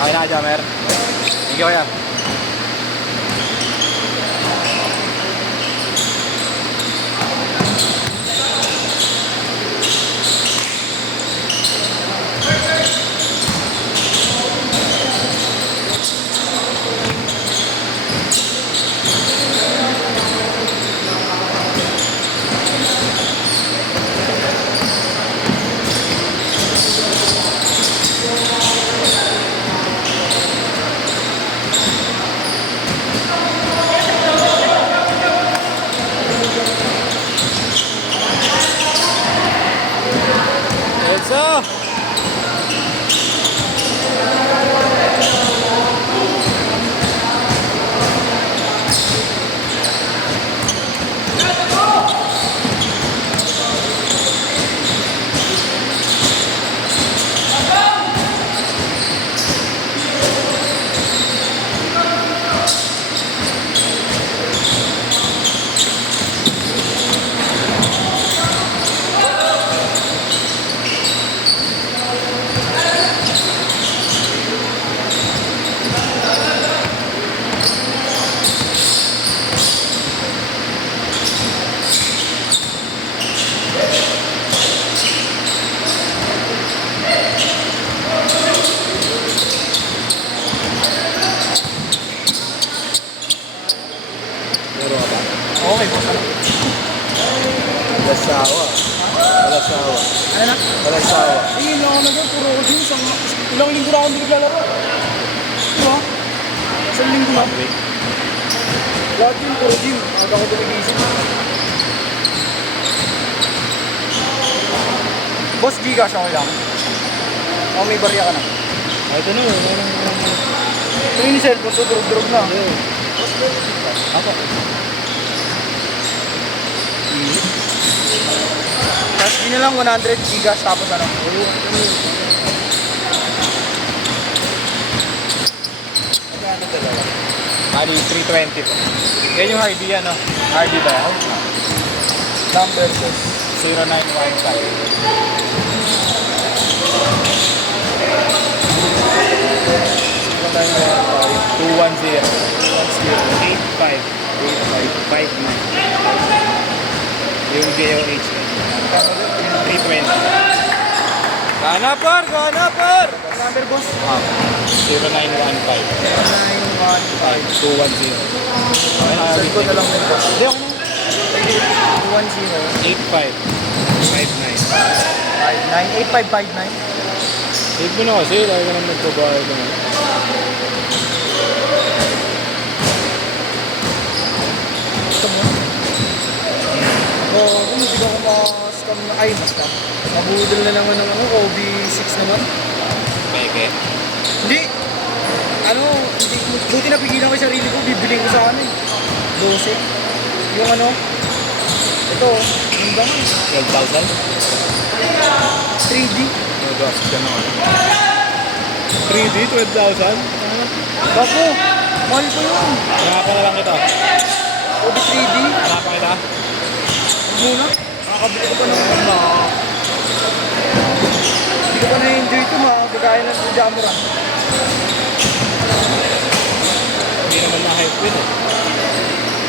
Okay na, Jammer. Thank you, kuya. Let's go! Okay po sana. Lasawa. Lasawa. Ano na? Lasawa. Hindi lang ako nag puro ko din. Ilang linggo na ako hindi naglalaro. Diba? Isang linggo na. Lahat yun, puro gym. Aga ko tumigising. Boss, Gcash ako lang. O may barya ka na. Ito na. Ito yung cellphone to, durog-durog na. Ako. Tapos yun na lang 100 Gcash tapos ano. Bali, 320 po. Yan yung Hardy, ano? Hardy ba yan? Number ko. 0915. 210. 8559. Yung DOH. 320. Ganapar! Ganapar! Number boss? 0915. 915. 210. Send ko na lang din boss. Hindi ako nung 210 8559. 8559. Save mo na kasi, lagi ka naman nagpabayad na. Ito mo? Oo, kung hindi ako ma-scam na, ay basta. Mabudol na naman ng ano, OB6 naman. Peke. Hindi. Ano, hindi, buti napigilan ko yung sarili ko, bibiling ko sa ano eh. 12. Yung ano, ito, yung ba? 12,000? 3D. Nag-ask ka naman. 3D, 12,000? Bago, mahal ko yun. Hanapan na lang kita. OB 3D. Hanapan kita. Muna, nakakabili ko pa naman na. Hindi ko pa na-enjoy ito, magagaya ng Jamura. Hindi naman na-hype yun eh.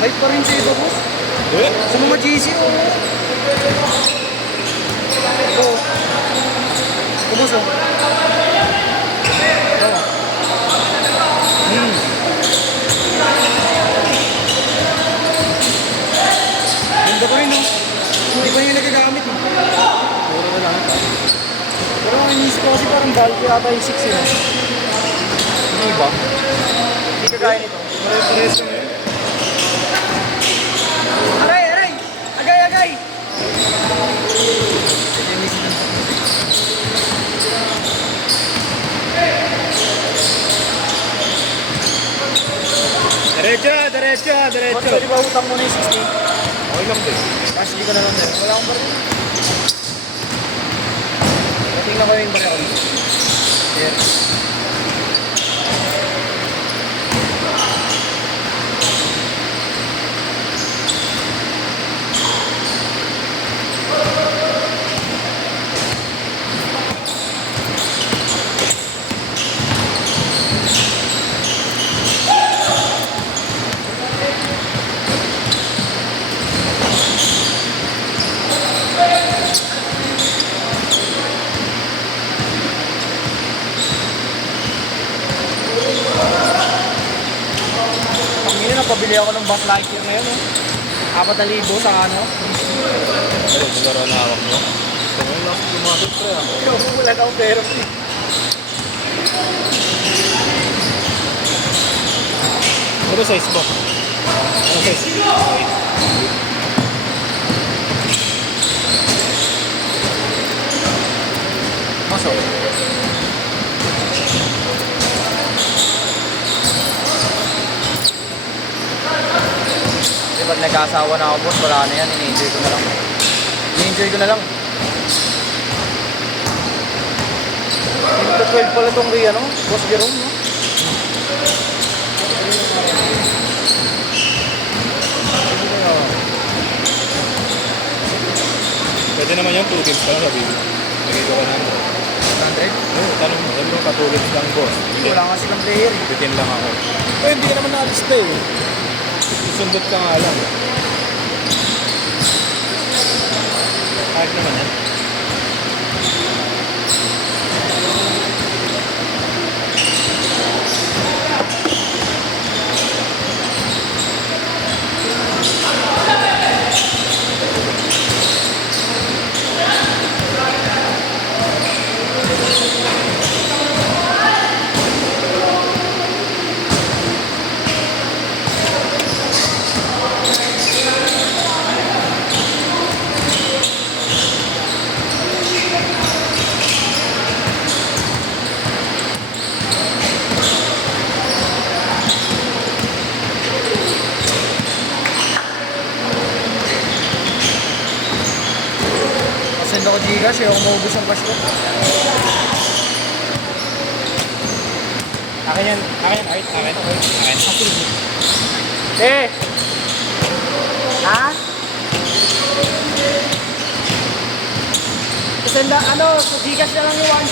Hype pa rin sa iba, boss. Eh? Sa mga GC, oh. Ito. Ito, boss, oh. Ito. Ganda pa rin, oh. Hindi pa yung nagagamit, eh. Puro na lang ito. Pero ang inisip ko kasi parang bulky ata yung 6, eh. Hindi ba? Hindi kagaya nito. Pare-pares na yun. Aray, aray! Agay, agay! Diretso, diretso, Ba't diretso. pwede ba utang mo na yung 60? Okay lang din. Cash di ko na lang din. Wala akong baril. Tingnan ko yung baril. Yes. pabili ako ng Buzz Lightyear ngayon, oh. 4,000 sa ano. Ano, siguro na hawak mo. Ito mo yung last gumagod pre ah. Ikaw, wala na akong pera. Ano size mo? Ano size? Masok. Pag nag-asawa na ako, boss, wala na yan. Ini-enjoy ko na lang. Ini-enjoy ko na lang. Into 12 pala itong kay, ano, Boss Jerome, no? Pwede naman yan, 2 games pa lang sabi mo. Bigay ko 100. 100? Oo, tanong mo. Sabi mo, katulad lang boss. Wala nga silang player, eh. Bitin lang ako. Eh, hindi ka naman na-alista, eh. Susundot ka nga lang. Kahit naman yan. Send ako Gcash, eh. Ako maubos ang cash ko. Akin yan. Akin. Akin. Eh! Ha? Send ano, sa Gcash na lang yung 1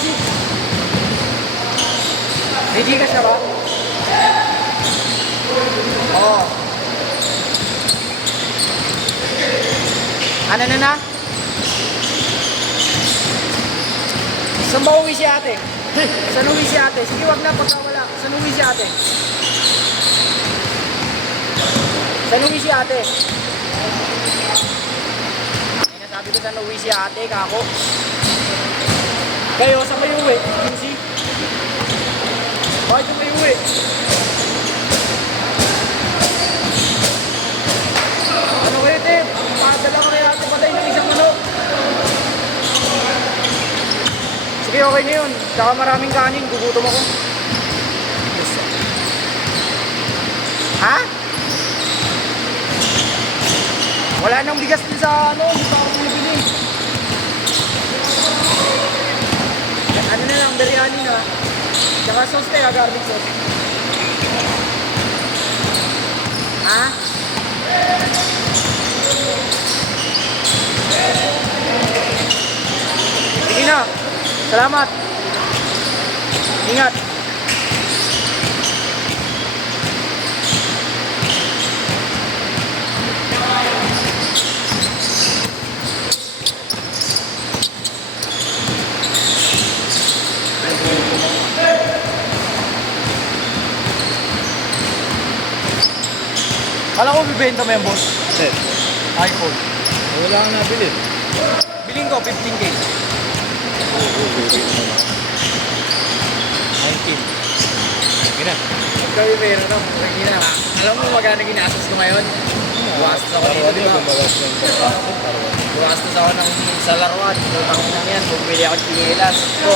May Gcash na ba? Oo. Ano na? Saan ba uwi si ate? Saan uwi si ate? Sige, wag na pagka wala. Saan uwi si ate? Saan uwi si ate? Ay, nasabi ko saan uwi si ate, kako. Kayo, saan kayo uwi? QC? Bakit yung kayo uwi? Ano kayo, te? Padala ka kay ate patay ng isang manok. Sige, okay na yun. Tsaka maraming kanin. Gugutom ako. Ha? Wala nang bigas din sa ano. Hindi pa ako bumibili. Ano na lang, biryani na. Tsaka sauce tayo, garlic sauce. Ha? Sige na. Salamat. Ingat. Kala ko bibenta mo yan, boss. Set. iPhone. Wala ka nabili. Biling ko, 15K. 19. Sige na. Pagkawi meron na, hindi na. Alam mo magkano ginastos ko ngayon? Buwastos ako dito, di ba? Buwastos ako sa laruan. Putang ina yan, bumili ako ng chinelas. Ito,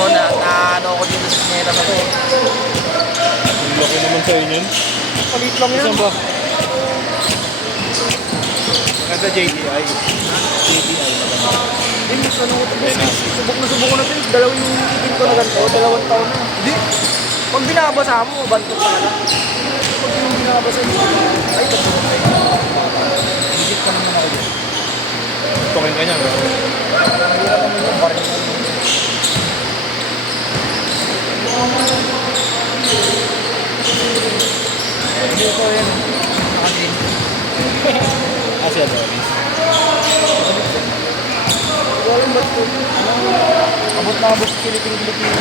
ano ako dito sa chinelas na to. Ang laki naman sa inyo. Palit lang yan. Saan ba? Nasa JDI. JDI maganda. Hindi, ano ko ito, boss. Subok ko na ito. Dalawin yung itin ko na ganito. 2 taon na. Hindi. Pag binabasa mo, bantot ka na. Pag yung binabasa mo, ay, ito. Visit ka naman ako dyan. Tukin ka niya. Hindi ka naman yung bar niya. Hindi ko yan. Nakagreen. Kasi Adonis. Walang ba't ko? Abot na abot kiliting-kiliting.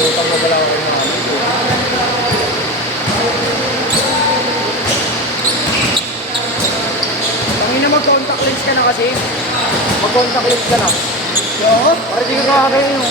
Utang mo pala ako na. Tangina, mag-contact lens ka na kasi. Mag-contact lens ka na. Oo? Para di ka kakakain yung...